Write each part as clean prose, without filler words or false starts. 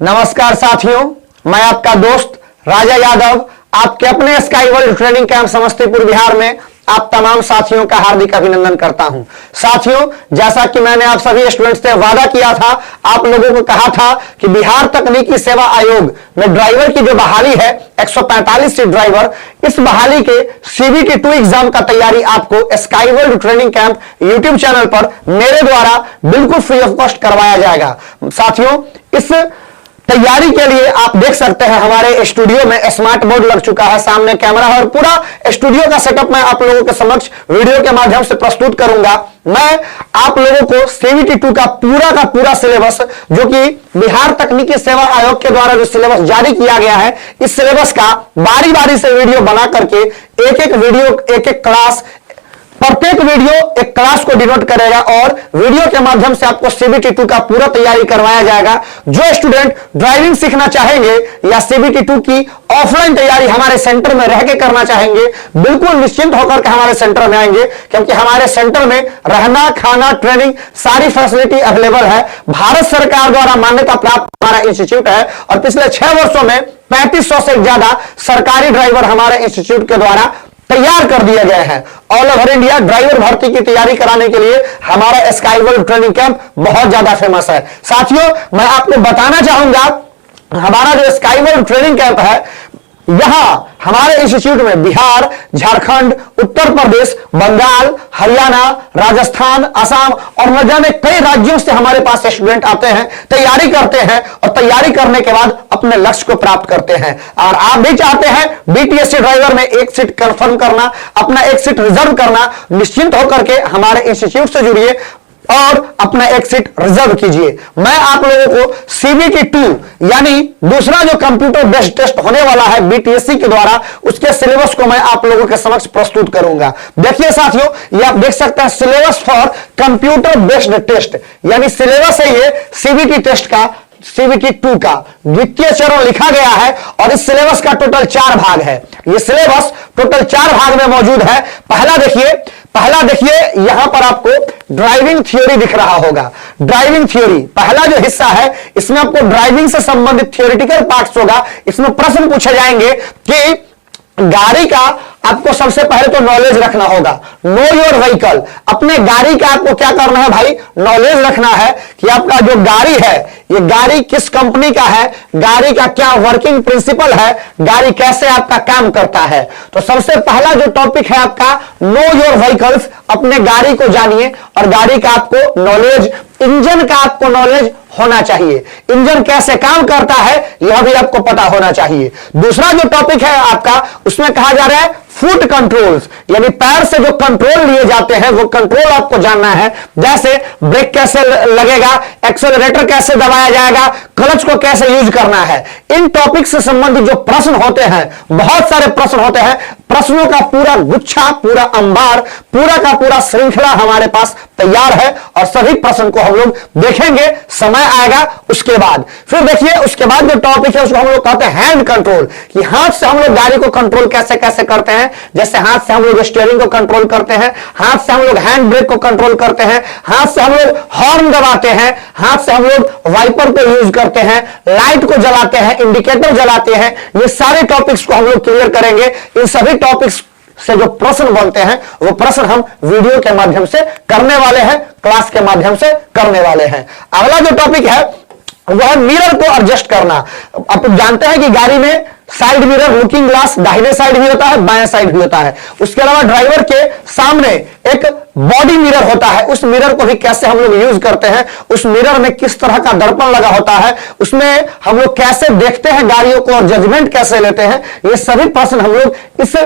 नमस्कार साथियों, मैं आपका दोस्त राजा यादव आपके अपने sky world training camp Samastipur Bihar में आप तमाम साथियों का हार्दिक अभिनंदन करता हूं। साथियों, जैसा कि मैंने आप सभी स्टूडेंट्स से वादा किया था, आप लोगों को कहा था कि बिहार तकनीकी सेवा आयोग में ड्राइवर की जो बहाली है 145 सीट ड्राइवर, इस बहाली के CBT 2 एग्जाम का तैयारी आपको sky world training camp YouTube channel पर मेरे द्वारा बिल्कुल फ्री ऑफ कॉस्ट करवाया जाएगा। साथियों, इस तैयारी के लिए आप देख सकते हैं हमारे स्टूडियो में स्मार्ट बोर्ड लग चुका है, सामने कैमरा है और पूरा स्टूडियो का सेटअप मैं आप लोगों के समक्ष वीडियो के माध्यम से प्रस्तुत करूंगा। मैं आप लोगों को CBT 2 का पूरा सिलेबस, जो कि बिहार तकनीकी सेवा आयोग के द्वारा जो सिलेबस जारी किया गया है, इस सिलेबस का बारी बारी से वीडियो बना करके एक एक वीडियो, एक एक क्लास, प्रत्येक वीडियो एक क्लास को डिनोट करेगा और वीडियो के माध्यम से आपको CBT 2 का पूरा तैयारी करवाया जाएगा। जो स्टूडेंट ड्राइविंग सीखना चाहेंगे या CBT 2 की ऑफलाइन तैयारी हमारे सेंटर में रह के करना चाहेंगे, बिल्कुल निश्चिंत होकर के हमारे सेंटर में आएंगे, क्योंकि हमारे सेंटर में रहना, खाना, ट्रेनिंग सारी फैसिलिटी अवेलेबल है। भारत सरकार द्वारा मान्यता प्राप्त हमारा इंस्टीट्यूट है और पिछले 6 वर्षों में 3500 से ज्यादा सरकारी ड्राइवर हमारे इंस्टीट्यूट के द्वारा तैयार कर दिए गए हैं। ऑल ओवर इंडिया ड्राइवर भर्ती की तैयारी कराने के लिए हमारा स्काई वर्ल्ड ट्रेनिंग कैंप बहुत ज्यादा फेमस है। साथियों, मैं आपको बताना चाहूंगा, हमारा जो स्काई वर्ल्ड ट्रेनिंग कैंप है, यहां हमारे इंस्टीट्यूट में बिहार, झारखंड, उत्तर प्रदेश, बंगाल, हरियाणा, राजस्थान, असम और न जाने कई राज्यों से हमारे पास स्टूडेंट आते हैं, तैयारी करते हैं और तैयारी करने के बाद अपने लक्ष्य को प्राप्त करते हैं। और आप भी चाहते हैं BTSC ड्राइवर में एक सीट कंफर्म करना, अपना एक सीट रिजर्व करना, निश्चिंत होकर के हमारे इंस्टीट्यूट से जुड़िए और अपना एक सीट रिजर्व कीजिए। मैं आप लोगों को CBT 2 यानी दूसरा जो कंप्यूटर बेस्ड टेस्ट होने वाला है BTSC के द्वारा, उसके सिलेबस को मैं आप लोगों के समक्ष प्रस्तुत करूंगा। देखिए साथियों, ये आप देख सकते हैं syllabus for computer based test, यानी सिलेबस है ये CBT टेस्ट का, CBT 2 का द्वितीय चरण लिखा गया है और इस सिलेबस का टोटल 4 भाग है। ये सिलेबस टोटल 4 भाग में मौजूद है। पहला देखिए यहां पर आपको ड्राइविंग थ्योरी दिख रहा होगा। ड्राइविंग थ्योरी पहला जो हिस्सा है, इसमें आपको ड्राइविंग से संबंधित थियोरिटिकल पार्ट्स होगा। इसमें प्रश्न पूछे जाएंगे कि गाड़ी का आपको सबसे पहले तो नॉलेज रखना होगा, नो योर व्हीकल। अपने गाड़ी का आपको क्या करना है भाई, नॉलेज रखना है कि आपका जो गाड़ी है, ये गाड़ी किस कंपनी का है, गाड़ी का क्या वर्किंग प्रिंसिपल है, गाड़ी कैसे आपका काम करता है। तो सबसे पहला जो टॉपिक है आपका नो योर व्हीकल्स, अपने गाड़ी को जानिए और गाड़ी का आपको नॉलेज, इंजन का आपको नॉलेज होना चाहिए, इंजन कैसे काम करता है यह भी आपको पता होना चाहिए। दूसरा जो टॉपिक है आपका, उसमें कहा जा रहा है फुट कंट्रोल्स, यानी पैर से जो कंट्रोल लिए जाते हैं वो कंट्रोल आपको जानना है। जैसे ब्रेक कैसे लगेगा, एक्सेलरेटर कैसे दबाया जाएगा, क्लच को कैसे यूज करना है। इन टॉपिक से संबंधित जो प्रश्न होते हैं, बहुत सारे प्रश्न होते हैं, प्रश्नों का पूरा गुच्छा, पूरा अंबार, पूरा का पूरा श्रृंखला हमारे पास तैयार है और सभी प्रश्न को हम लोग देखेंगे, समय आएगा उसके बाद। फिर देखिए उसके बाद जो टॉपिक है उसको हम लोग कहते हैं हैंड कंट्रोल, कि हाथ से हम लोग गाड़ी को कंट्रोल कैसे कैसे करते हैं। जैसे हाथ से हम लोग स्टीयरिंग को कंट्रोल करते हैं, हाथ से हम लोग हैंड ब्रेक को कंट्रोल करते हैं, हाथ से हम लोग हॉर्न दबाते हैं, हाथ से हम लोग वाइपर को यूज करते हैं, लाइट को जलाते हैं, इंडिकेटर जलाते हैं। ये सारे टॉपिक्स को हम लोग क्लियर करेंगे। इन सभी टॉपिक्स से जो प्रश्न बनते हैं वो प्रश्न हम वीडियो के माध्यम से करने वाले हैं, क्लास के माध्यम से करने वाले हैं। अगला जो टॉपिक है वह मिरर को एडजस्ट करना। आप जानते हैं कि गाड़ी में साइड मिरर, लुकिंग ग्लास दाहिने साइड भी होता है, बाएं साइड भी होता है। उसके अलावा ड्राइवर के सामने एक बॉडी मिरर होता है, उस मिरर को भी कैसे हम लोग यूज करते हैं, उस मिरर में किस तरह का दर्पण लगा होता है, उसमें हम लोग कैसे देखते हैं गाड़ियों को और जजमेंट कैसे लेते हैं, ये सभी प्रश्न हम लोग इस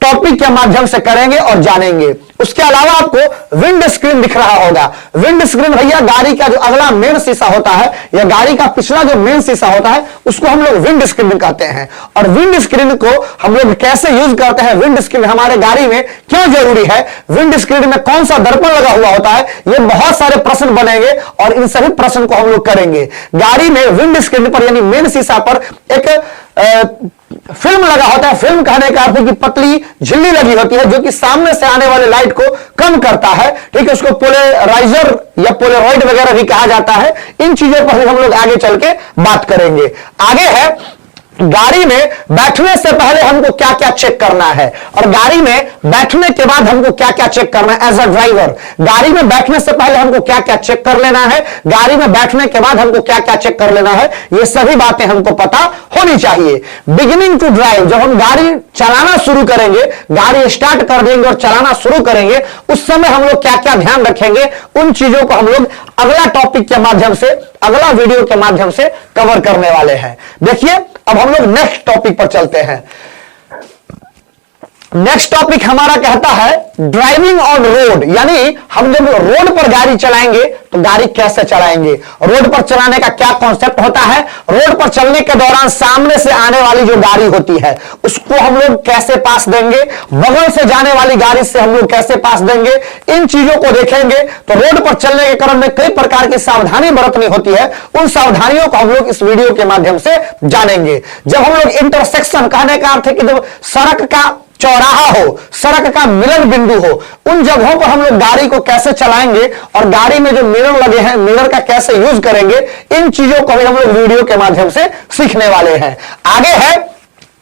टॉपिक के माध्यम से करेंगे और जानेंगे। उसके अलावा आपको विंड स्क्रीन दिख रहा होगा। विंड स्क्रीन भैया गाड़ी का जो अगला मेन शीशा होता है या गाड़ी का पिछला जो मेन शीशा होता है उसको हम लोग विंड स्क्रीन कहते हैं। और विंड स्क्रीन को हम लोग कैसे यूज करते हैं, विंड स्क्रीन हमारे गाड़ी में क्यों जरूरी है, विंड स्क्रीन में कौन सा दर्पण लगा हुआ होता है, ये बहुत सारे प्रश्न बनेंगे और इन सभी प्रश्न को हम लोग करेंगे। गाड़ी में विंड स्क्रीन पर यानी मेन शीशा पर एक फिल्म लगा होता है, फिल्म कहने का अर्थ है कि पतली झिल्ली लगी होती है जो कि सामने से आने वाले लाइट को कम करता है, ठीक है। उसको पोलराइजर या पोलरॉइड वगैरह भी कहा जाता है। इन चीजों पर हम लोग आगे चल के बात करेंगे। आगे है गाड़ी में बैठने से पहले हमको क्या क्या चेक करना है और गाड़ी में बैठने के बाद हमको क्या क्या चेक करना है। एज अ ड्राइवर गाड़ी में बैठने से पहले हमको क्या क्या चेक कर लेना है, गाड़ी में बैठने के बाद हमको क्या क्या चेक कर लेना है, ये सभी बातें हमको पता होनी चाहिए। बिगिनिंग टू ड्राइव, जब हम गाड़ी चलाना शुरू करेंगे, गाड़ी स्टार्ट कर देंगे और चलाना शुरू करेंगे, उस समय हम लोग क्या क्या ध्यान रखेंगे, उन चीजों को हम लोग अगला टॉपिक के माध्यम से, अगला वीडियो के माध्यम से कवर करने वाले हैं। देखिए अब हम लोग नेक्स्ट टॉपिक पर चलते हैं। नेक्स्ट टॉपिक हमारा कहता है ड्राइविंग ऑन रोड, यानी हम जब रोड पर गाड़ी चलाएंगे तो गाड़ी कैसे चलाएंगे, रोड पर चलाने का क्या कॉन्सेप्ट होता है, रोड पर चलने के दौरान सामने से आने वाली जो गाड़ी होती है उसको हम लोग कैसे पास देंगे, बगल से जाने वाली गाड़ी से हम लोग कैसे पास देंगे, इन चीजों को देखेंगे। तो रोड पर चलने के क्रम में कई प्रकार की सावधानी बरतनी होती है, उन सावधानियों को हम लोग इस वीडियो के माध्यम से जानेंगे। जब हम लोग इंटरसेक्शन, कहने का अर्थ है कि जब सड़क का चौराहा हो, सड़क का मिलन बिंदु हो, उन जगहों पर हम लोग गाड़ी को कैसे चलाएंगे और गाड़ी में जो मिरर लगे हैं, मिरर का कैसे यूज करेंगे, इन चीजों को भी हम लोग वीडियो के माध्यम से सीखने वाले हैं। आगे है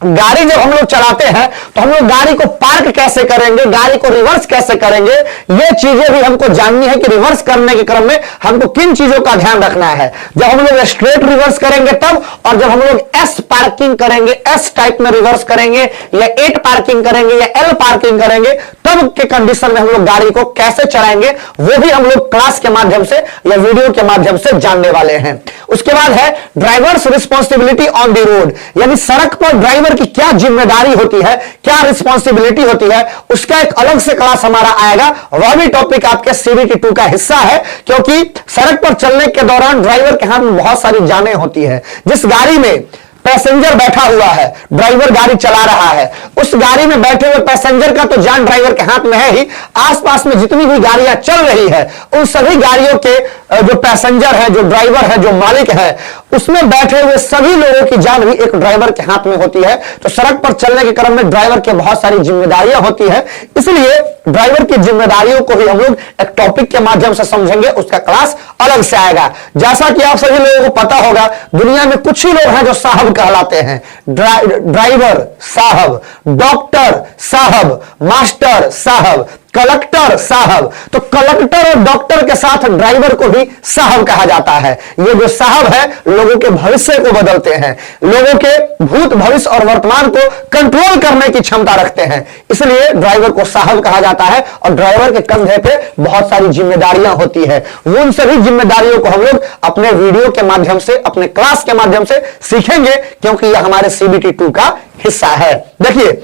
गाड़ी जब हम लोग चलाते हैं तो हम लोग गाड़ी को पार्क कैसे करेंगे, गाड़ी को रिवर्स कैसे करेंगे, ये चीजें भी हमको जाननी है कि रिवर्स करने के क्रम में हमको किन चीजों का ध्यान रखना है। जब हम लोग स्ट्रेट रिवर्स करेंगे तब, और जब हम लोग एस पार्किंग करेंगे, एस टाइप में रिवर्स करेंगे या 8 पार्किंग करेंगे या एल पार्किंग करेंगे, तब के कंडीशन में हम लोग गाड़ी को कैसे चलाएंगे, वो भी हम लोग क्लास के माध्यम से या वीडियो के माध्यम से जानने वाले हैं। उसके बाद है drivers responsibility on the road, यानी सड़क पर ड्राइवर की क्या जिम्मेदारी होती है, क्या रिस्पॉन्सिबिलिटी होती है, उसका एक अलग से क्लास हमारा आएगा। वह भी टॉपिक आपके CBT 2 का हिस्सा है, क्योंकि सड़क पर चलने के दौरान ड्राइवर के हाथ में बहुत सारी जानें होती है। जिस गाड़ी में पैसेंजर बैठा हुआ है, ड्राइवर गाड़ी चला रहा है, उस गाड़ी में बैठे हुए पैसेंजर का तो जान ड्राइवर के हाथ में है ही, आसपास में जितनी भी गाड़ियां चल रही है उन सभी गाड़ियों के जो पैसेंजर है, जो ड्राइवर है, जो मालिक है, उसमें बैठे हुए सभी लोगों की जान भी एक ड्राइवर के हाथ में होती है। तो सड़क पर चलने के क्रम में ड्राइवर की बहुत सारी जिम्मेदारियां होती है, इसलिए ड्राइवर की जिम्मेदारियों को भी हम लोग एक टॉपिक के माध्यम से समझेंगे, उसका क्लास अलग से आएगा। जैसा कि आप सभी लोगों को पता होगा, दुनिया में कुछ ही लोग हैं जो साहब कहलाते हैं, ड्राइवर साहब, डॉक्टर साहब, मास्टर साहब, कलेक्टर साहब। तो कलेक्टर और डॉक्टर के साथ ड्राइवर को भी साहब कहा जाता है। ये जो साहब है लोगों के भविष्य को बदलते हैं, लोगों के भूत भविष्य और वर्तमान को कंट्रोल करने की क्षमता रखते हैं, इसलिए ड्राइवर को साहब कहा जाता है। और ड्राइवर के कंधे पे बहुत सारी जिम्मेदारियां होती है, वो उन सभी जिम्मेदारियों को हम लोग अपने वीडियो के माध्यम से, अपने क्लास के माध्यम से सीखेंगे, क्योंकि यह हमारे CBT 2 का हिस्सा है। देखिए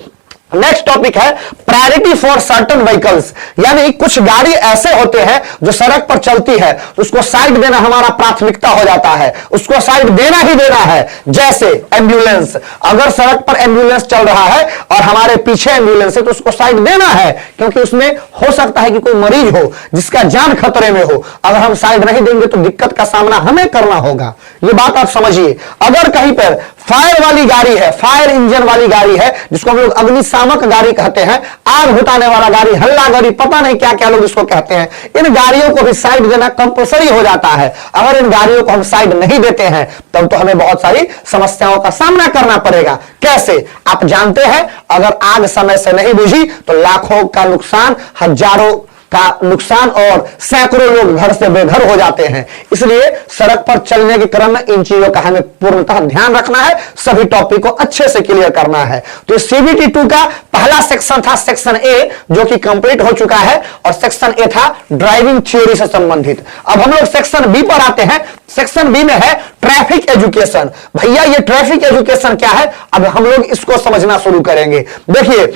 नेक्स्ट टॉपिक है प्रायोरिटी फॉर सर्टेन व्हीकल्स, यानी कुछ गाड़ी ऐसे होते हैं जो सड़क पर चलती है, उसको साइड देना हमारा प्राथमिकता हो जाता है, उसको साइड देना ही देना है। जैसे एम्बुलेंस, अगर सड़क पर एम्बुलेंस चल रहा है और हमारे पीछे एम्बुलेंस है तो उसको साइड देना है, क्योंकि उसमें हो सकता है कि कोई मरीज हो जिसका जान खतरे में हो। अगर हम साइड नहीं देंगे तो दिक्कत का सामना हमें करना होगा, ये बात आप समझिए। अगर कहीं पर फायर वाली गाड़ी है, फायर इंजन वाली गाड़ी है, जिसको हम लोग अग्निशामक गाड़ी कहते हैं, आग बुझाने वाला गाड़ी, हल्ला गाड़ी, पता नहीं क्या क्या लोग इसको कहते हैं, इन गाड़ियों को भी साइड देना कंपलसरी हो जाता है। अगर इन गाड़ियों को हम साइड नहीं देते हैं तब तो हमें बहुत सारी समस्याओं का सामना करना पड़ेगा। कैसे? आप जानते हैं, अगर आग समय से नहीं बुझी तो लाखों का नुकसान, हजारों का नुकसान और सैकड़ों लोग घर से बेघर हो जाते हैं। इसलिए सड़क पर चलने के क्रम में इन चीजों का हमें पूर्णतः ध्यान रखना है, सभी टॉपिक को अच्छे से क्लियर करना है। तो CBT 2 का पहला सेक्शन था सेक्शन ए, जो कि कंप्लीट हो चुका है, और सेक्शन ए था ड्राइविंग थ्योरी से संबंधित। अब हम लोग सेक्शन बी पर आते हैं। सेक्शन बी में है ट्रैफिक एजुकेशन। भैया ये ट्रैफिक एजुकेशन क्या है, अब हम लोग इसको समझना शुरू करेंगे। देखिए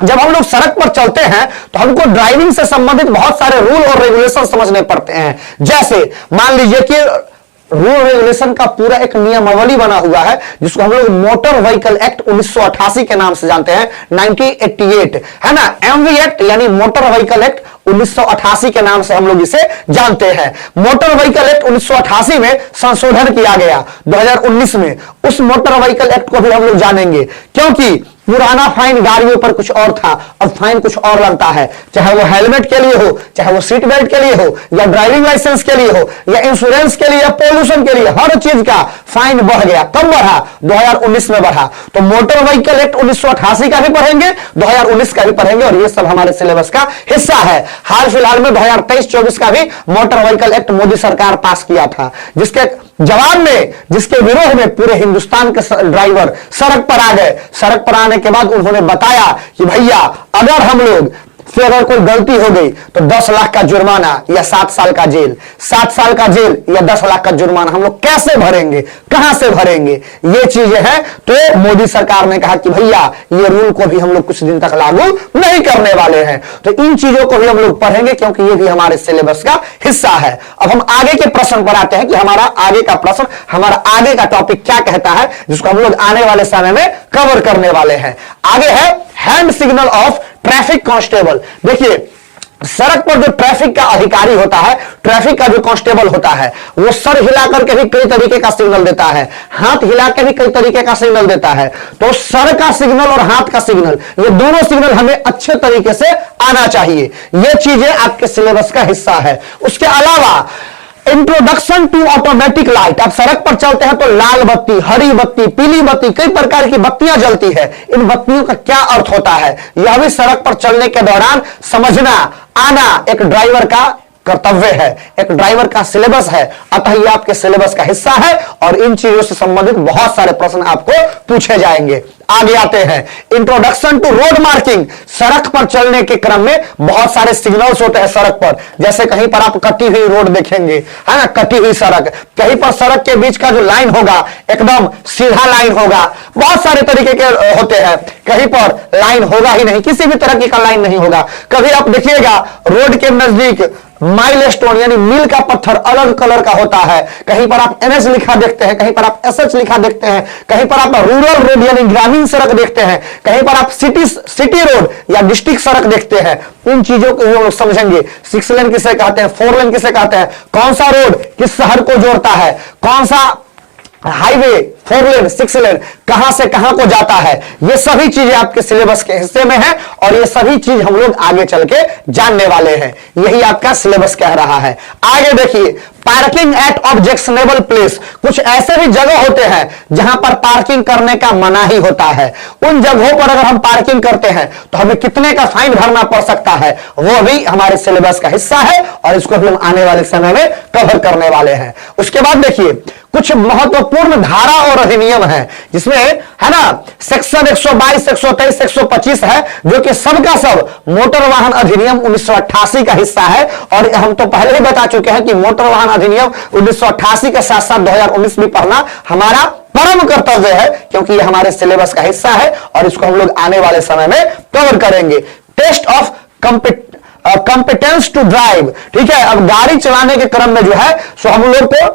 जब हम लोग सड़क पर चलते हैं तो हमको ड्राइविंग से संबंधित बहुत सारे रूल और रेगुलेशन समझने पड़ते हैं। जैसे मान लीजिए कि रूल रेगुलेशन का पूरा एक नियमावली बना हुआ है, जिसको हम लोग मोटर व्हीकल एक्ट 1988 के नाम से जानते हैं, 1988 है ना। एमवी एक्ट यानी मोटर व्हीकल एक्ट 1988 के नाम से हम लोग इसे जानते हैं। मोटर व्हीकल एक्ट 1988 में संशोधन किया गया 2019 में। उस मोटर व्हीकल एक्ट को भी हम लोग जानेंगे, क्योंकि पुराना फाइन गाड़ियों पर कुछ और था, अब फाइन कुछ और लगता है, चाहे वो हेलमेट के लिए हो, चाहे वो सीट बेल्ट के लिए हो, या ड्राइविंग लाइसेंस के लिए हो, या इंश्योरेंस के लिए, या पोल्यूशन के लिए, हर चीज का फाइन बढ़ गया। कब बढ़ा? 2019 में बढ़ा। तो मोटर व्हीकल एक्ट 1988 का भी पढ़ेंगे, 2019 का भी पढ़ेंगे, और ये सब हमारे सिलेबस का हिस्सा है। हाल फिलहाल में 2023-24 का भी मोटर व्हीकल एक्ट मोदी सरकार पास किया था, जिसके जवाब में, जिसके विरोध में पूरे हिंदुस्तान के ड्राइवर सड़क पर आ गए। सड़क पर आने के बाद उन्होंने बताया कि भैया अगर हम लोग फिर अगर कोई गलती हो गई तो 10 लाख का जुर्माना या 7 साल का जेल, 7 साल का जेल या 10 लाख का जुर्माना हम लोग कैसे भरेंगे, कहां से भरेंगे, ये चीजें हैं। तो मोदी सरकार ने कहा कि भैया ये रूल को भी हम लोग कुछ दिन तक लागू नहीं करने वाले हैं। तो इन चीजों को भी हम लोग पढ़ेंगे, क्योंकि ये भी हमारे सिलेबस का हिस्सा है। अब हम आगे के प्रश्न पर आते हैं कि हमारा आगे का प्रश्न, हमारा आगे का टॉपिक क्या कहता है, जिसको हम लोग आने वाले समय में कवर करने वाले हैं। आगे है hand signal of traffic constable. देखिए, सड़क पर जो ट्रैफिक का अधिकारी होता है, ट्रैफिक का जो कांस्टेबल होता है, वो सर हिलाकर के भी कई तरीके का सिग्नल देता है, हाथ हिला के भी कई तरीके का सिग्नल देता है। तो सर का सिग्नल और हाथ का सिग्नल, ये दोनों सिग्नल हमें अच्छे तरीके से आना चाहिए। ये चीजें आपके सिलेबस का हिस्सा है। उसके अलावा इंट्रोडक्शन टू ऑटोमेटिक लाइट। आप सड़क पर चलते हैं तो लाल बत्ती, हरी बत्ती, पीली बत्ती, कई प्रकार की बत्तियां जलती है। इन बत्तियों का क्या अर्थ होता है, यह भी सड़क पर चलने के दौरान समझना आना एक ड्राइवर का कर्तव्य है, एक ड्राइवर का सिलेबस है। अतः ये आपके सिलेबस का हिस्सा है, और इन चीजों से संबंधित बहुत सारे प्रश्न आपको पूछे जाएंगे। आगे आते हैं इंट्रोडक्शन टू रोड मार्किंग। सड़क पर चलने के क्रम में बहुत सारे सिग्नल्स होते हैं सड़क पर। जैसे कहीं पर आप कटी हुई रोड देखेंगे, है ना, कटी हुई सड़क, कहीं पर सड़क के बीच का जो लाइन होगा एकदम सीधा लाइन होगा, बहुत सारे तरीके के होते हैं। कहीं पर लाइन होगा ही नहीं, किसी भी तरह का लाइन नहीं होगा। कभी आप देखिएगा रोड के नजदीक माइलस्टोन यानी मील का पत्थर अलग कलर का होता है। कहीं पर आप एनएच लिखा देखते हैं, कहीं पर आप एसएच लिखा देखते हैं, कहीं पर आप रूरल रोड यानी ग्रामीण सड़क देखते हैं, कहीं पर आप सिटी रोड या डिस्ट्रिक्ट सड़क देखते हैं। इन चीजों को हम लोग समझेंगे। 6 लेन किसे कहते हैं, 4 लेन किसे कहते हैं, कौन सा रोड किस शहर को जोड़ता है, कौन सा हाईवे 4 लेन 6 लेन कहां से कहां को जाता है, ये सभी चीजें आपके सिलेबस के हिस्से में है, और ये सभी चीज हम लोग आगे चल के जानने वाले हैं। यही आपका सिलेबस कह रहा है। आगे देखिए, पार्किंग एट ऑब्जेक्शनेबल प्लेस। कुछ ऐसे भी जगह होते हैं जहां पर पार्किंग करने का मना ही होता है। उन जगहों पर अगर हम पार्किंग करते हैं तो हमें कितने का फाइन भरना पड़ सकता है, वो भी हमारे सिलेबस का हिस्सा है, और इसको भी हम आने वाले समय में कवर करने वाले हैं। उसके बाद देखिए, कुछ महत्वपूर्ण धारा और अधिनियम है, जिसमें है ना सेक्शन 122, 123, 125 है, जो कि सबका सब मोटर वाहन अधिनियम 1988 का हिस्सा है। और हम तो पहले ही बता चुके हैं कि मोटर वाहन अधिनियम 1988 के साथ साथ 2019 भी पढ़ना हमारा परम कर्तव्य है, क्योंकि यह हमारे सिलेबस का हिस्सा है, और इसको हम लोग आने वाले समय में कवर करेंगे। Test of competence to drive. ठीक है, अब गाड़ी चलाने के क्रम में जो है सो हम लोग को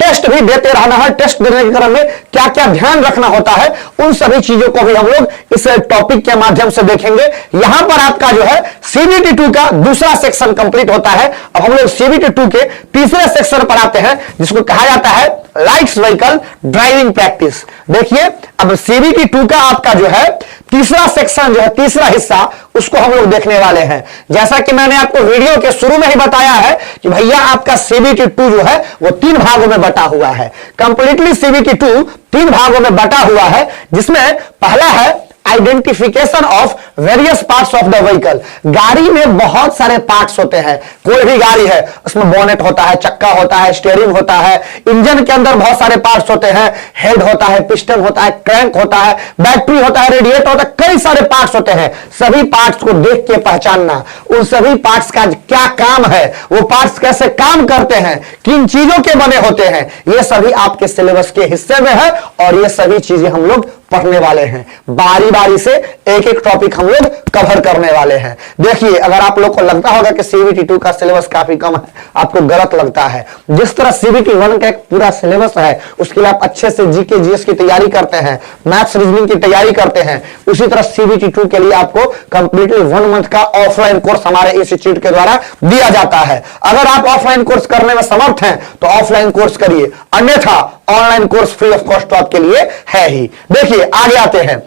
टेस्ट भी देते रहना है। टेस्ट देने के क्रम में क्या क्या ध्यान रखना होता है, उन सभी चीजों को भी हम लोग इस टॉपिक के माध्यम से देखेंगे। यहां पर आपका जो है सीबीटी 2 का दूसरा सेक्शन कंप्लीट होता है। अब हम लोग सीबीटी 2 के तीसरे सेक्शन पर आते हैं, जिसको कहा जाता है लाइट्स व्हीकल ड्राइविंग प्रैक्टिस। देखिए, अब सीबीटी 2 का आपका जो है तीसरा सेक्शन जो है, तीसरा हिस्सा, उसको हम लोग देखने वाले हैं। जैसा कि मैंने आपको वीडियो के शुरू में ही बताया है कि भैया आपका सीबीटी 2 जो है वो 3 भागों में बटा हुआ है। कंप्लीटली सीबीटी 2 3 भागों में बटा हुआ है, जिसमें पहला है identification of various parts of the vehicle. गाड़ी में बहुत सारे पार्ट्स होते हैं। कोई भी गाड़ी है उसमें बोनेट होता है, चक्का होता है, स्टीयरिंग होता है, इंजन के अंदर बहुत सारे पार्ट्स होते हैं, हेड होता है, पिस्टन होता है, क्रैंक होता है, बैटरी होता है, रेडिएटर होता है, कई सारे पार्ट्स होते हैं। सभी पार्ट्स को देख के पहचानना, उन सभी पार्ट्स का क्या काम है, वो पार्ट्स कैसे काम करते हैं, किन चीजों के बने होते हैं, ये सभी आपके सिलेबस के हिस्से में है, और ये सभी चीजें हम लोग पढ़ने वाले हैं। बारी बारी से एक एक टॉपिक हम लोग कवर करने वाले हैं। देखिए, अगर आप लोग को लगता होगा कि CBT 2 का सिलेबस काफी कम है, आपको गलत लगता है। जिस तरह CBT 1 का एक पूरा सिलेबस है, उसके लिए आप अच्छे से जीके जीएस की तैयारी करते हैं, मैथ्स रीजनिंग की तैयारी करते हैं, उसी तरह CBT 2 के लिए आपको कंप्लीटली 1 मंथ का ऑफलाइन कोर्स हमारे इंस्टीट्यूट के द्वारा दिया जाता है। अगर आप ऑफलाइन कोर्स करने में समर्थ हैं तो ऑफलाइन कोर्स करिए, अन्यथा online course free of cost आपके लिए है ही। देखिए, आगे आते हैं।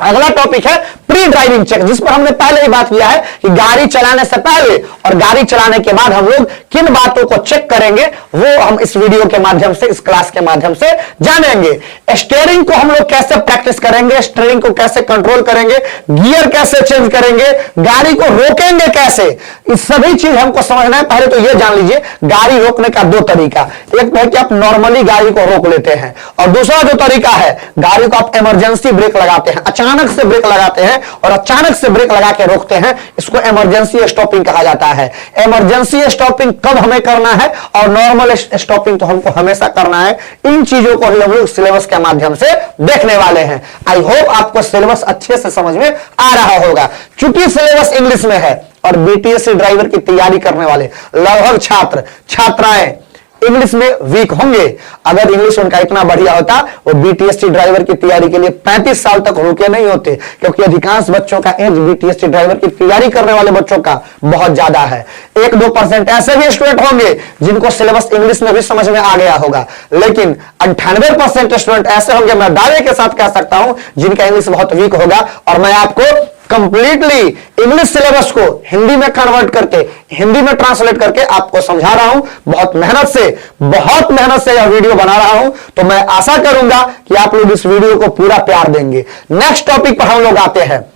अगला टॉपिक है प्री ड्राइविंग चेक, जिस पर हमने पहले ही बात किया है कि गाड़ी चलाने से पहले और गाड़ी चलाने के बाद हम लोग किन बातों को चेक करेंगे, वो हम इस वीडियो के माध्यम से, इस क्लास के माध्यम से जानेंगे। स्टीयरिंग को हम लोग कैसे प्रैक्टिस करेंगे, स्टीयरिंग को कैसे कंट्रोल करेंगे, गियर कैसे चेंज करेंगे, गाड़ी को रोकेंगे कैसे, इस सभी चीज हमको समझना है। पहले तो यह जान लीजिए, गाड़ी रोकने का दो तरीका, एक है कि आप नॉर्मली गाड़ी को रोक लेते हैं, और दूसरा जो तरीका है, गाड़ी को आप इमरजेंसी ब्रेक लगाते हैं, अचानक से ब्रेक लगाते हैं और अचानक से ब्रेक लगा के रोकते हैं, इसको इमरजेंसी स्टॉपिंग कहा जाता है। इमरजेंसी स्टॉपिंग कब हमें करना है और नॉर्मल स्टॉपिंग तो हमको हमेशा करना है। इन चीजों को हम लोग सिलेबस के माध्यम से देखने वाले हैं। आई होप आपको सिलेबस अच्छे से समझ में आ रहा होगा। चूंकि सिलेबस इंग्लिश में है और BTSC ड्राइवर की तैयारी करने वाले लगभग छात्र छात्राएं इंग्लिश में वीक होंगे। अगर इंग्लिश उनका इतना बढ़िया होता, वो BTSC ड्राइवर की तैयारी के लिए 35 साल तक रुके नहीं होते, क्योंकि अधिकांश बच्चों का एज BTSC ड्राइवर की तैयारी करने वाले बच्चों का बहुत ज्यादा है। 1-2% ऐसे भी स्टूडेंट होंगे जिनको सिलेबस इंग्लिश में भी समझ में आ गया होगा, लेकिन 98% स्टूडेंट ऐसे होंगे, मैं दावे के साथ कह सकता हूं, जिनका इंग्लिश बहुत वीक होगा। और मैं आपको कंप्लीटली इंग्लिश सिलेबस को हिंदी में कन्वर्ट करके, हिंदी में ट्रांसलेट करके आपको समझा रहा हूं। बहुत मेहनत से यह वीडियो बना रहा हूं, तो मैं आशा करूंगा कि आप लोग इस वीडियो को पूरा प्यार देंगे। नेक्स्ट टॉपिक पर हम लोग आते हैं।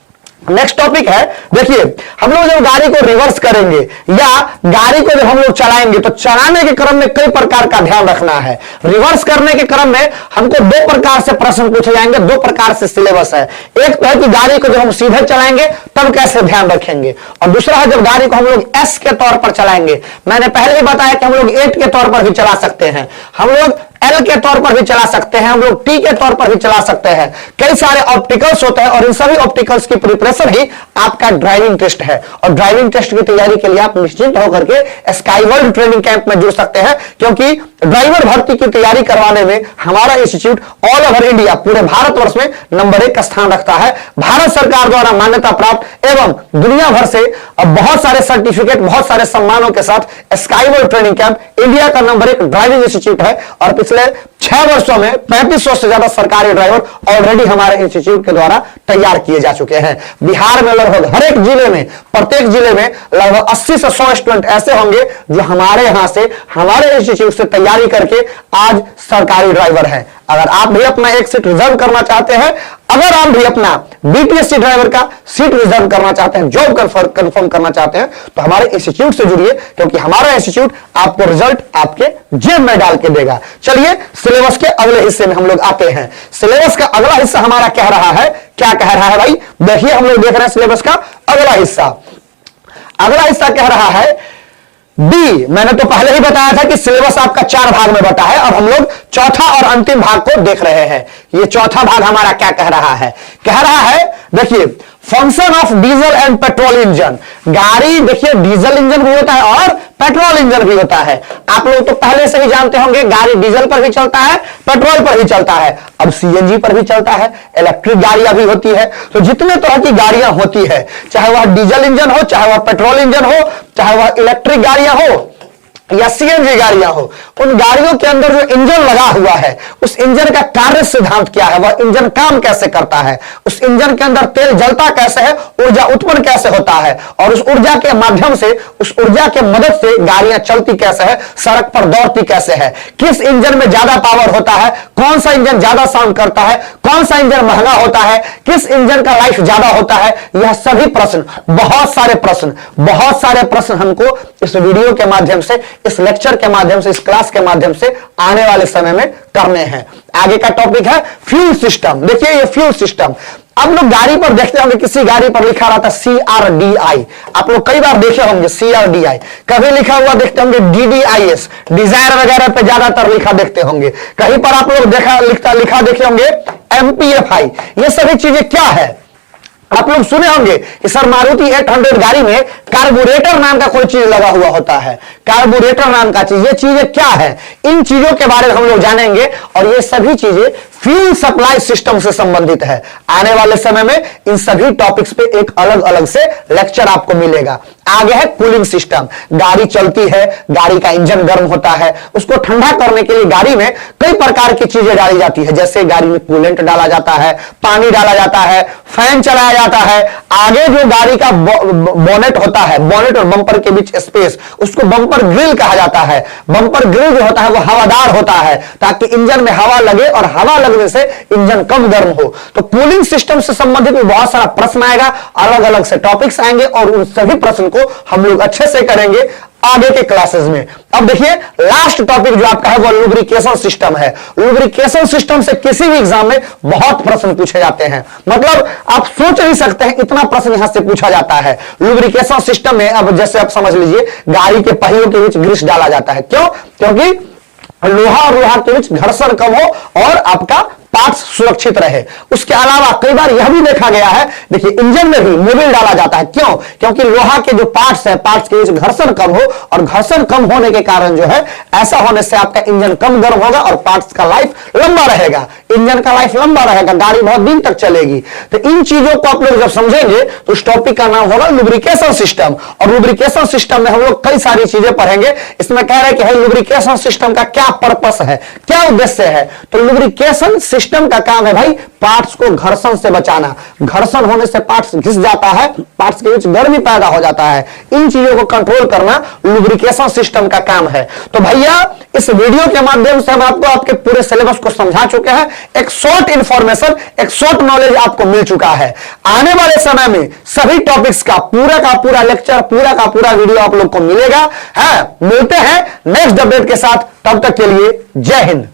नेक्स्ट टॉपिक है, देखिए, हम लोग जब गाड़ी को रिवर्स करेंगे या गाड़ी को जब हम लोग चलाएंगे, तो चलाने के क्रम में कई प्रकार का ध्यान रखना है। रिवर्स करने के क्रम में हमको 2 प्रकार से प्रश्न पूछे जाएंगे, 2 प्रकार से सिलेबस है। एक तो है कि गाड़ी को जब हम सीधे चलाएंगे तब कैसे ध्यान रखेंगे, और दूसरा है जब गाड़ी को हम लोग S के तौर पर चलाएंगे। मैंने पहले ही बताया कि हम लोग 8 के तौर पर भी चला सकते हैं, हम लोग L के तौर पर भी चला सकते हैं, हम लोग T के तौर पर भी चला सकते हैं। कई सारे ऑप्टिकल्स होते हैं और इन सभी ऑप्टिकल्स की प्रिपरेशन ही आपका ड्राइविंग टेस्ट है। और ड्राइविंग टेस्ट की तैयारी के लिए आप निश्चिंत होकर के स्काई वर्ल्ड ट्रेनिंग कैंप में जुड़ सकते हैं, क्योंकि ड्राइवर भर्ती की तैयारी करवाने में हमारा इंस्टीट्यूट ऑल ओवर इंडिया, पूरे भारतवर्ष में नंबर 1 का स्थान रखता है। भारत सरकार द्वारा मान्यता प्राप्त एवं दुनिया भर से बहुत सारे सर्टिफिकेट, बहुत सारे सम्मानों के साथ sky world training camp India का नंबर 1 ड्राइविंग इंस्टीट्यूट है। और पिछले 6 वर्षों में 3500 से ज्यादा सरकारी ड्राइवर ऑलरेडी हमारे इंस्टीट्यूट के द्वारा तैयार किए जा चुके हैं। बिहार में लगभग हर एक जिले में, प्रत्येक जिले में लगभग 80 से 100 स्टूडेंट ऐसे होंगे जो हमारे यहां से, हमारे इंस्टीट्यूट से तैयारी करके आज सरकारी ड्राइवर हैं। अगर आप भी अपना एक सीट रिजर्व करना चाहते हैं, अगर आप भी अपना BTSC ड्राइवर का सीट रिजर्व करना चाहते हैं, जॉब कंफर्म करना चाहते हैं, तो हमारे इंस्टीट्यूट से जुड़िए, क्योंकि हमारा इंस्टीट्यूट आपको रिजल्ट आपके जेब में डाल के देगा। चलिए, सिलेबस के अगले हिस्से में हम लोग आते हैं। सिलेबस का अगला हिस्सा हमारा कह रहा है, क्या कह रहा है भाई? देखिए, हम लोग देख रहे हैं सिलेबस का अगला हिस्सा। अगला हिस्सा कह रहा है डी। मैंने तो पहले ही बताया था कि सिलेबस आपका 4 भाग में बटा है, और हम लोग चौथा और अंतिम भाग को देख रहे हैं। ये चौथा भाग हमारा क्या कह रहा है? कह रहा है, देखिए, function of diesel and petrol engine. गाड़ी, देखिए, डीजल इंजन भी होता है और पेट्रोल इंजन भी होता है। आप लोग तो पहले से ही जानते होंगे, गाड़ी डीजल पर भी चलता है, पेट्रोल पर भी चलता है, अब CNG पर भी चलता है, इलेक्ट्रिक गाड़ियां भी होती है। तो जितने तरह की गाड़ियां होती है, चाहे वह डीजल इंजन हो, चाहे वह पेट्रोल इंजन हो, चाहे वह इलेक्ट्रिक गाड़ियां हो या CNG गाड़ियां हो, उन गाड़ियों के अंदर जो इंजन लगा हुआ है, उस इंजन का कार्य सिद्धांत क्या है, वह इंजन काम कैसे करता है, उस इंजन के अंदर तेल जलता कैसे है, ऊर्जा उत्पन्न कैसे होता है, और उस ऊर्जा के माध्यम से, उस ऊर्जा के मदद से गाड़ियां चलती कैसे है, सड़क पर दौड़ती कैसे है, किस इंजन में ज्यादा पावर होता है, कौन सा इंजन ज्यादा साउंड करता है, कौन सा इंजन महंगा होता है, किस इंजन का लाइफ ज्यादा होता है, यह सभी प्रश्न, बहुत सारे प्रश्न हमको इस वीडियो के माध्यम से, इस लेक्चर के माध्यम से, इस क्लास के माध्यम से आने वाले समय में करने हैं। आगे का टॉपिक है फ्यूल सिस्टम। देखिए, ये फ्यूल सिस्टम, आप लोग गाड़ी पर देखते होंगे, किसी गाड़ी पर लिखा रहता है CRDI, आप लोग कई बार देखे होंगे CRDI, कभी लिखा हुआ देखते होंगे DDIS, डिजायर वगैरह पे ज्यादातर लिखा देखते होंगे, कहीं पर आप लोग लिखा देखे होंगे MPFI। ये सभी चीजें क्या है? आप लोग सुने होंगे कि सर मारुति 800 गाड़ी में कार्बोरेटर नाम का कोई चीज लगा हुआ होता है, कार्बोरेटर नाम का चीज, ये चीजें क्या है? इन चीजों के बारे में हम लोग जानेंगे और ये सभी चीजें फ्यूल सप्लाई सिस्टम से संबंधित है। आने वाले समय में इन सभी टॉपिक्स पे एक अलग अलग से लेक्चर आपको मिलेगा। आगे है कूलिंग सिस्टम। गाड़ी चलती है, गाड़ी का इंजन गर्म होता है, उसको ठंडा करने के लिए गाड़ी में कई प्रकार की चीजें डाली जाती है, जैसे गाड़ी में कूलेंट डाला जाता है, पानी डाला जाता है, फैन चलाया जाता है। आगे जो गाड़ी का बोनेट होता है, बोनेट और बम्पर के बीच स्पेस, उसको बम्पर ग्रिल कहा जाता है। बम्पर ग्रिल जो होता है वो हवादार होता है ताकि इंजन में हवा लगे और हवा लगने से इंजन कम गर्म हो। तो कूलिंग सिस्टम से संबंधित में बहुत सारा प्रश्न आएगा, अलग अलग से टॉपिक्स आएंगे और उन सभी प्रश्न को हम लोग अच्छे से करेंगे आगे के क्लासेस में। अब देखिए लास्ट टॉपिक जो आपका है वो लुब्रिकेशन सिस्टम है। लुब्रिकेशन सिस्टम से किसी भी एग्जाम में बहुत प्रश्न पूछे जाते हैं, मतलब आप सोच नहीं सकते हैं इतना प्रश्न यहां से पूछा जाता है। लुब्रिकेशन सिस्टम में अब जैसे आप समझ लीजिए गाड़ी के पहियों के बीच ग्रीस डाला जाता है, क्यों? क्योंकि लोहा और लोहा के बीच घर्षण कम हो और आपका पार्ट्स सुरक्षित रहे। उसके अलावा कई बार यह भी देखा गया है, देखिए इंजन में भी मोबिल डाला जाता है, क्यों? क्योंकि लोहा के जो पार्ट्स है, पार्ट्स के बीच घर्षण कम हो और घर्षण कम होने के कारण जो है, ऐसा होने से आपका इंजन कम गर्म होगा और पार्ट्स का लाइफ लंबा रहेगा, इंजन का लाइफ लंबा रहेगा, गाड़ी बहुत दिन तक चलेगी। तो इन चीजों को आप लोग जब समझेंगे तो उस टॉपिक का नाम होगा लुब्रिकेशन सिस्टम। और लुब्रिकेशन सिस्टम में हम लोग कई सारी चीजें पढ़ेंगे। इसमें कह रहे हैं कि लुब्रिकेशन सिस्टम का क्या पर्पस है, क्या उद्देश्य है? तो लुब्रिकेशन सिस्टम का काम है भाई पार्ट्स को घर्षण से बचाना। घर्षण होने से पार्ट्स घिस जाता है, पार्ट्स के बीच गर्मी पैदा हो जाता है, इन चीजों को कंट्रोल करना लुब्रिकेशन सिस्टम का काम है। तो भैया इस वीडियो के माध्यम से हम आपको आपके पूरे सिलेबस को समझा चुके हैं। एक शॉर्ट इंफॉर्मेशन, एक शॉर्ट नॉलेज आपको मिल चुका है। आने वाले समय में सभी टॉपिक्स का पूरा लेक्चर, पूरा का पूरा वीडियो आप लोग को मिलेगा। है मिलते हैं नेक्स्ट अपडेट के साथ, तब तक के लिए जय हिंद।